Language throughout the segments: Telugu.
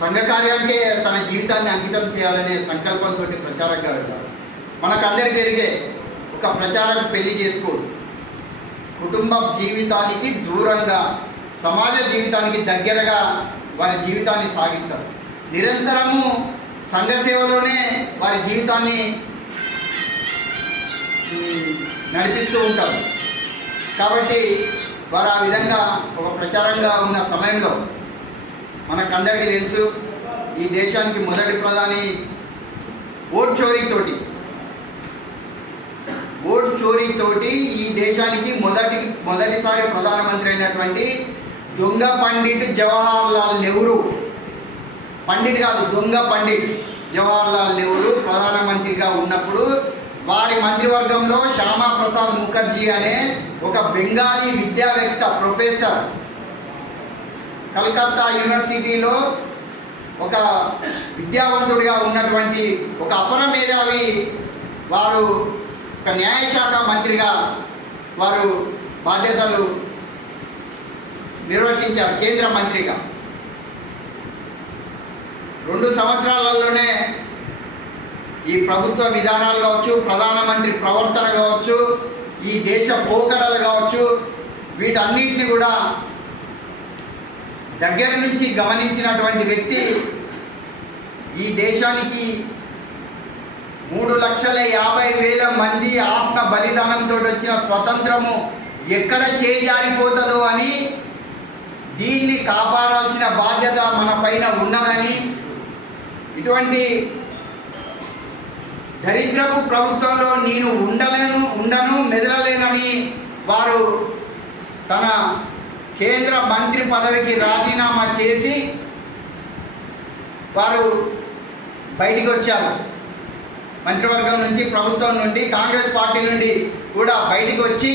సంఘ కార్యానికే తన జీవితాన్ని అంకితం చేయాలనే సంకల్పంతో ప్రచారంగా వెళ్ళారు. మనకందరికీ ఎరిగే ఒక ప్రచారం పెళ్లి చేసుకోడు, కుటుంబ జీవితానికి దూరంగా సమాజ జీవితానికి దగ్గరగా వారి జీవితాన్ని సాగిస్తారు. నిరంతరము సంఘ సేవలోనే వారి జీవితాన్ని నడిపిస్తూ ఉంటారు. కాబట్టి వారు ఆ విధంగా ఒక ప్రచారంగా ఉన్న సమయంలో మనకందరికీ తెలుసు, ఈ దేశానికి మొదటి ప్రధాని ఓట్ చోరీతోటి ఈ దేశానికి మొదటిసారి ప్రధానమంత్రి అయినటువంటి దొంగ పండిట్ జవహర్లాల్ నెహ్రూ, పండిట్ కాదు దొంగ పండిట్ జవహర్లాల్ నెహ్రూ ప్రధానమంత్రిగా ఉన్నప్పుడు వారి మంత్రివర్గంలో శ్యామా ప్రసాద్ ముఖర్జీ అనే ఒక బెంగాలీ విద్యావేత్త, ప్రొఫెసర్, కలకత్తా యూనివర్సిటీలో ఒక విద్యావంతుడిగా ఉన్నటువంటి ఒక అపర మేధావి, వారు ఒక న్యాయశాఖ మంత్రిగా వారు బాధ్యతలు నిర్వర్తించారు. కేంద్ర మంత్రిగా 2 సంవత్సరాలలోనే ఈ ప్రభుత్వ విధానాలు కావచ్చు, ప్రధానమంత్రి ప్రవర్తన కావచ్చు, ఈ దేశ పోకడలు కావచ్చు, వీటన్నిటిని కూడా దగ్గర నుంచి గమనించినటువంటి వ్యక్తి. ఈ దేశానికి 3,50,000 మంది ఆత్మ బలిదానంతో వచ్చిన స్వతంత్రము ఎక్కడ చేజారిపోతుందో అని, దీన్ని కాపాడాల్సిన బాధ్యత మన పైన ఉన్నదని, ఇటువంటి దరిద్రపు ప్రభుత్వంలో నేను ఉండను మెదలలేనని వారు తన కేంద్ర మంత్రి పదవికి రాజీనామా చేసి వారు బయటికి వచ్చారు. మంత్రివర్గం నుంచి, ప్రభుత్వం నుండి, కాంగ్రెస్ పార్టీ నుండి కూడా బయటికి వచ్చి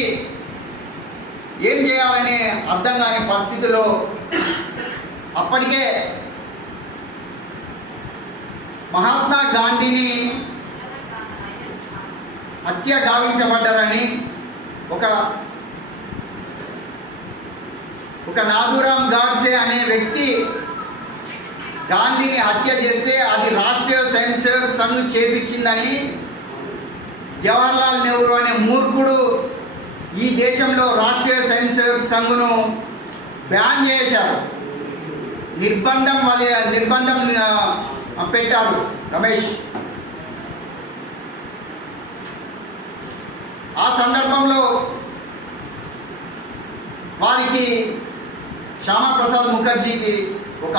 ఏం చేయాలని అర్థం కాని పరిస్థితిలో అప్పటికే మహాత్మా గాంధీని హత్య గావించబడ్డారని ఒక నాథూరామ్ గాడ్సే అనే వ్యక్తి గాంధీని హత్య చేస్తే అది రాష్ట్రీయ స్వయం సేవక్ సంఘ్ చేపించిందని జవహర్లాల్ నెహ్రూ అనే మూర్ఖుడు ఈ దేశంలో రాష్ట్రీయ స్వయం సేవక్ సంఘ్ను బ్యాన్ చేశారు. నిర్బంధం పెట్టారు రమేష్. ఆ సందర్భంలో వారికి శ్యామా ప్రసాద్ ముఖర్జీకి ఒక